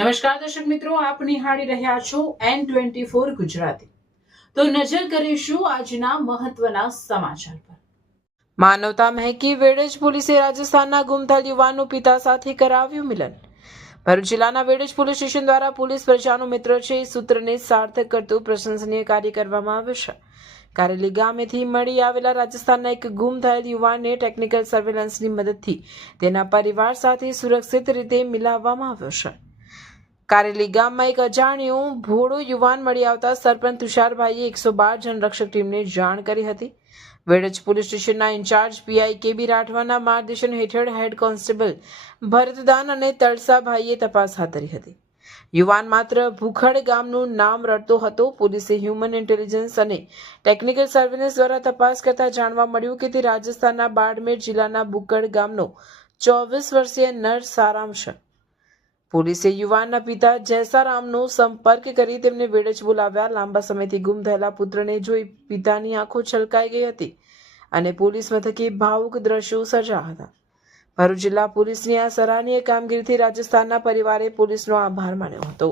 નમસ્કાર દર્શક મિત્રો, આપ નિહાળી રહ્યા છો N24 ગુજરાતી। તો નજર કરીશું આજના મહત્વના સમાચાર પર। માનવતા મહેકી વેડજ પોલીસે રાજસ્થાનના ગુમ થયેલ યુવાનનો પિતા સાથે કરાવ્યું મિલન। ભરૂચ જિલ્લાના વેડજ પોલીસ સ્ટેશન દ્વારા પોલીસ પ્રજાનો મિત્ર છે સૂત્રને સાર્થક કરતું પ્રશંસનીય કાર્ય કરવામાં આવ્યું છે। કારેલી ગામેથી મળી આવેલા રાજસ્થાનના એક ગુમ થયેલ યુવાનને ટેકનિકલ સર્વેલન્સની મદદથી તેના પરિવાર સાથે સુરક્ષિત રીતે મિલાવવામાં આવ્યો છે। કારેલી ગામમાં એક અજાણ્યો ભોળો યુવાન મળી આવતા સરપંચ તુષારભાઈએ 112 જનરક્ષક ટીમને જાણ કરી હતી। વેડજ પોલીસ સ્ટેશનના ઇન્ચાર્જ પીઆઈ કેબી રાઠવાના માર્ગદર્શન હેઠળ હેડ કોન્સ્ટેબલ ભરતદાન અને તળસાભાઈએ તપાસ હાથ ધરી હતી। યુવાન માત્ર ભૂખડ ગામનું નામ રટતો હતો। પોલીસે હ્યુમન ઇન્ટેલિજન્સ અને ટેકનિકલ સર્વેલન્સ દ્વારા તપાસ કરતા જાણવા મળ્યું કે તે રાજસ્થાનના બાડમેર જિલ્લાના ભૂખડ ગામનો 24 વર્ષીય નર સારામ છે। પોલીસે યુવાનના પિતા જયસારામનો સંપર્ક કરી તેમને વેડજ બોલાવ્યા। લાંબા સમયથી ગુમ થયેલા પુત્રને જોઈ પિતાની આંખો છલકાઈ ગઈ હતી અને પોલીસ મથકે ભાવુક દ્રશ્યો સર્જાયા હતા। ભરૂચ જિલ્લા પોલીસની આ સરાહનીય કામગીરીથી રાજસ્થાનના પરિવારે પોલીસનો આભાર માન્યો હતો।